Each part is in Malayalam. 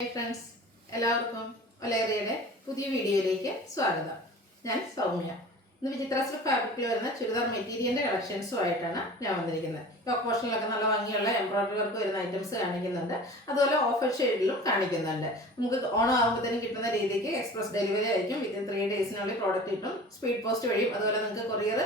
ഹായ് ഫ്രണ്ട്സ്, എല്ലാവർക്കും ഒലേറിയയുടെ പുതിയ വീഡിയോയിലേക്ക് സ്വാഗതം. ഞാൻ സൗമ്യ. ഇന്ന് വിചിത്ര സിൽക്ക് ഫാബ്രിക്കിൽ വരുന്ന ചുരിദാർ മെറ്റീരിയലിൻ്റെ കളക്ഷൻസുമായിട്ടാണ് ഞാൻ വന്നിരിക്കുന്നത്. ടോപ്പ് പോർഷനിലൊക്കെ നല്ല ഭംഗിയുള്ള എംബ്രോയിഡറി വർക്ക് വരുന്ന ഐറ്റംസ് കാണിക്കുന്നുണ്ട്. അതുപോലെ ഓഫർ ഷെയ്ഡിലും കാണിക്കുന്നുണ്ട്. നമുക്ക് ഓണം ആകുമ്പോഴത്തേനും കിട്ടുന്ന രീതിക്ക് എക്സ്പ്രസ് ഡെലിവറി ആയിരിക്കും. വിത്തിൻ 3 ഡേയ്സിനുള്ളിൽ പ്രോഡക്റ്റ് കിട്ടും. സ്പീഡ് പോസ്റ്റ് വഴിയും അതുപോലെ നിങ്ങൾക്ക് കൊറിയർ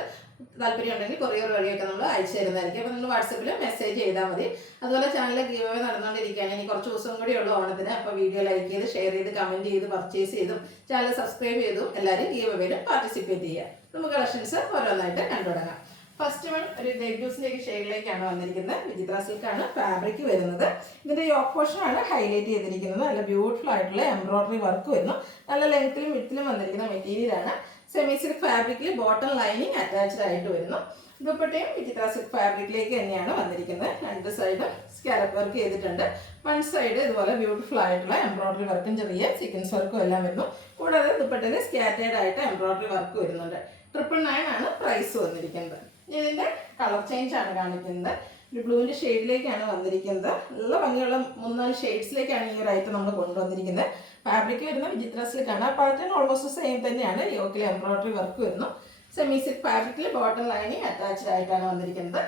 താല്പര്യം ഉണ്ടെങ്കിൽ കൊറിയർ വഴിയൊക്കെ നമ്മൾ അയച്ചു തരുന്നതായിരിക്കും. അപ്പോൾ നിങ്ങൾ വാട്സപ്പിൽ മെസ്സേജ് ചെയ്താൽ മതി. അതുപോലെ ചാനലിൽ ഗീവ് അവേ നടന്നുകൊണ്ടിരിക്കുകയാണ്. ഇനി കുറച്ച് ദിവസം കൂടി ഉള്ളൂ ഓണത്തിന്. അപ്പോൾ വീഡിയോ ലൈക്ക് ചെയ്ത് ഷെയർ ചെയ്ത് കമൻറ്റ് ചെയ്ത് പർച്ചേസ് ചെയ്തും ചാനൽ സബ്സ്ക്രൈബ് ചെയ്തും എല്ലാവരും ഗീവ് അവേയിലും പാർട്ടിസിപ്പേറ്റ് ചെയ്യുക. നമുക്ക് കളക്ഷൻസ് ഓരോന്നായിട്ട് കണ്ടു തുടങ്ങാം. ഫസ്റ്റ് വൺ ഒരു ദേവ്യൂസിലേക്ക് ഷെയ്ഡിലേക്കാണ് വന്നിരിക്കുന്നത്. വിചിത്ര സിൽക്കാണ് ഫാബ്രിക് വരുന്നത്. ഇതിൻ്റെ യോക്ക് പോർഷനാണ് ഹൈലൈറ്റ് ചെയ്തിരിക്കുന്നത്. നല്ല ബ്യൂട്ടിഫുൾ ആയിട്ടുള്ള എംബ്രോയിഡറി വർക്ക് വരുന്നു. നല്ല ലെങ്ത്തിലും വിഡ്ത്തിലും വന്നിരിക്കുന്ന മെറ്റീരിയലാണ്. സെമി സിൽക്ക് ഫാബ്രിക്കിൽ ബോട്ടം ലൈനിങ് അറ്റാച്ച്ഡ് ആയിട്ട് വരുന്നു. ദുപ്പട്ടയും വിചിത്ര സിൽക്ക് ഫാബ്രിക്കിലേക്ക് തന്നെയാണ് വന്നിരിക്കുന്നത്. രണ്ട് സൈഡും സ്കാലപ്പ് വർക്ക് ചെയ്തിട്ടുണ്ട്. വൺ സൈഡ് ഇതുപോലെ ബ്യൂട്ടിഫുൾ ആയിട്ടുള്ള എംബ്രോയിഡറി വർക്കും ചെറിയ സീക്വൻസ് വർക്കും എല്ലാം വരുന്നു. കൂടാതെ ദുപ്പട്ടയിൽ സ്കാറ്റേഡ് ആയിട്ട് എംബ്രോയിഡറി വർക്ക് വരുന്നുണ്ട്. 999 ആണ് പ്രൈസ് വന്നിരിക്കുന്നത്. ഇതിൻ്റെ കളർ ചേഞ്ച് ആണ് കാണിക്കുന്നത്. ഒരു ബ്ലൂവിൻ്റെ ഷെയ്ഡിലേക്കാണ് വന്നിരിക്കുന്നത്. നല്ല ഭംഗിയുള്ള 3-4 ഷെയ്ഡ്സിലേക്കാണ് ഈ ഒരു ഐറ്റം നമ്മൾ കൊണ്ടുവന്നിരിക്കുന്നത്. ഫാബ്രിക് വരുന്ന വിചിത്ര സിൽക്കാണ്. പാറ്റേൺ ഓൾമോസ്റ്റ് സെയിം തന്നെയാണ്. യോക്കിൽ എംബ്രോയിഡറി വർക്ക് വരുന്നു. സെമി സിൽക്ക് ഫാബ്രിക്കിൽ ബോട്ടം ലൈനിങ് അറ്റാച്ച്ഡ് ആയിട്ടാണ് വന്നിരിക്കുന്നത്.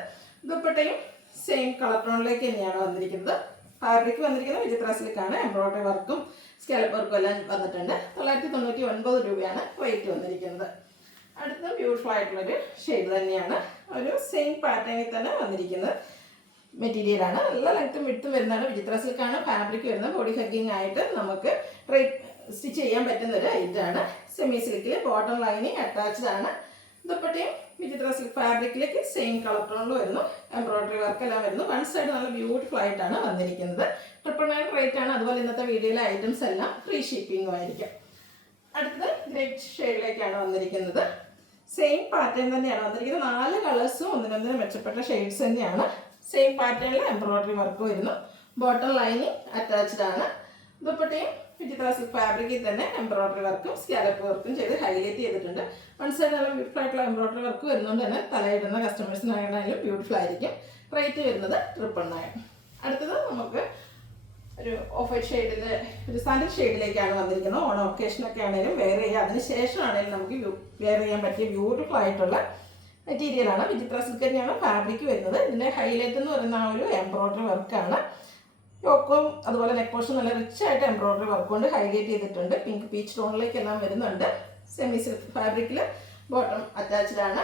ദുപ്പട്ടയും സെയിം കളർ ടോണിലേക്ക് തന്നെയാണ് വന്നിരിക്കുന്നത്. ഫാബ്രിക് വന്നിരിക്കുന്നത് വിചിത്ര സിൽക്കാണ്. എംബ്രോയിഡറി വർക്കും സ്കാലപ്പ് വർക്കും എല്ലാം വന്നിട്ടുണ്ട്. 999 രൂപയാണ് റേറ്റ് വന്നിരിക്കുന്നത്. അടുത്ത ബ്യൂട്ടിഫുൾ ആയിട്ടുള്ളൊരു ഷെയ്ഡ് തന്നെയാണ്. ഒരു സെയിം പാറ്റേണിൽ തന്നെ വന്നിരിക്കുന്നത് മെറ്റീരിയലാണ്. നല്ല ലെങ്ത്തും വിഡ്ത്തും വരുന്നതാണ്. വിചിത്ര സിൽക്കാണ് ഫാബ്രിക് വരുന്നത്. ബോഡി ഹഗ്ഗിങ് ആയിട്ട് നമുക്ക് സ്റ്റിച്ച് ചെയ്യാൻ പറ്റുന്ന ഒരു ഐറ്റമാണ്. സെമി സിൽക്കിൽ ബോട്ടം ലൈനിങ് അറ്റാച്ച്ഡ് ആണ്. ദുപ്പട്ടയും വിചിത്ര സിൽക്ക് ഫാബ്രിക്കിലേക്ക് സെയിം കളർ ടോണിൽ വരുന്നു. എംബ്രോയിഡറി വർക്ക് എല്ലാം വരുന്നു. വൺ സൈഡ് നല്ല ബ്യൂട്ടിഫുൾ ആയിട്ടാണ് വന്നിരിക്കുന്നത്. 999 റേറ്റ് ആണ്. അതുപോലെ ഇന്നത്തെ വീഡിയോയിലെ ഐറ്റംസ് എല്ലാം ഫ്രീ ഷിപ്പിംഗും ആയിരിക്കും. അടുത്തത് ഗ്രേറ്റ് ഷെയ്ഡിലേക്കാണ് വന്നിരിക്കുന്നത്. സെയിം പാറ്റേൺ തന്നെയാണ് വന്നിരിക്കുന്നത്. 4 കളേഴ്സും ഒന്നിനൊന്നിനും മെച്ചപ്പെട്ട ഷെയ്ഡ്സ് തന്നെയാണ്. സെയിം പാറ്റേണിൽ എംബ്രോയിഡറി വർക്ക് വരുന്നു. ബോട്ടം ലൈനിങ് അറ്റാച്ച്ഡ് ആണ്. ദുപ്പട്ടയും വിചിത്ര സിൽക്ക് ഫാബ്രിക്കിൽ തന്നെ എംബ്രോയിഡറി വർക്കും സ്കാലപ്പ് വർക്കും ചെയ്ത് ഹൈലൈറ്റ് ചെയ്തിട്ടുണ്ട്. വൺ സൈഡ് നല്ല ബ്യൂട്ടിഫുൾ ആയിട്ടുള്ള എംബ്രോയിഡറി വർക്ക് വരുന്നതുകൊണ്ട് തന്നെ തലയിടുന്ന കസ്റ്റമേഴ്സിനായാലും ബ്യൂട്ടിഫുൾ ആയിരിക്കും. റേറ്റ് വരുന്നത് 999. അടുത്തത് നമുക്ക് ഒരു ഓഫ് വൈറ്റ് ഷെയ്ഡിൽ ഒരു സാൻഡൽ ഷെയ്ഡിലേക്കാണ് വന്നിരിക്കുന്നത്. ഓണം ഒക്കേഷനൊക്കെ ആണെങ്കിലും വെയർ ചെയ്യുക, അതിന് ശേഷമാണെങ്കിലും നമുക്ക് വെയർ ചെയ്യാൻ പറ്റിയ ബ്യൂട്ടിഫുൾ ആയിട്ടുള്ള മെറ്റീരിയലാണ്. വിചിത്ര സിൽക്ക് തന്നെയാണ് ഫാബ്രിക് വരുന്നത്. ഇതിൻ്റെ ഹൈലൈറ്റ് എന്ന് പറയുന്ന ആ ഒരു എംബ്രോയിഡറി വർക്കാണ്. യോക്കും അതുപോലെ നെക്ക് പോർഷൻ നല്ല റിച്ച് ആയിട്ട് എംബ്രോയിഡറി വർക്ക് കൊണ്ട് ഹൈലൈറ്റ് ചെയ്തിട്ടുണ്ട്. പിങ്ക് പീച്ച് ടോണിലേക്കെല്ലാം വരുന്നുണ്ട്. സെമി സിൽക്ക് ഫാബ്രിക്കിൽ ബോട്ടം അറ്റാച്ച്ഡ് ആണ്.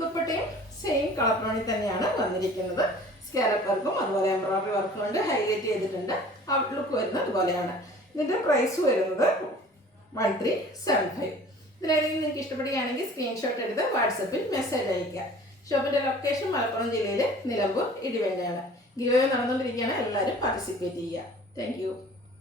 ദുപ്പട്ടയും സെയിം കളർ ടോണിൽ തന്നെയാണ് വന്നിരിക്കുന്നത്. സ്കാലപ്പ് വർക്കും അതുപോലെ എംബ്രോയിഡറി വർക്കും കൊണ്ട് ഹൈലൈറ്റ് ചെയ്തിട്ടുണ്ട്. ഔട്ട്ലുക്ക് വരുന്നത് അതുപോലെയാണ്. ഇതിൻ്റെ പ്രൈസ് വരുന്നത് 1375. ഇതിലേതെങ്കിലും നിങ്ങൾക്ക് ഇഷ്ടപ്പെടുകയാണെങ്കിൽ സ്ക്രീൻഷോട്ട് എടുത്ത് വാട്സപ്പിൽ മെസ്സേജ് അയയ്ക്കുക. ഷോപ്പിൻ്റെ ലൊക്കേഷൻ മലപ്പുറം ജില്ലയിൽ നിലമ്പൂർ ഇടിവെണ്ണയാണ്. ഗിവ് അവേ നടന്നുകൊണ്ടിരിക്കുകയാണ്. എല്ലാവരും പാർട്ടിസിപ്പേറ്റ് ചെയ്യുക. Thank you.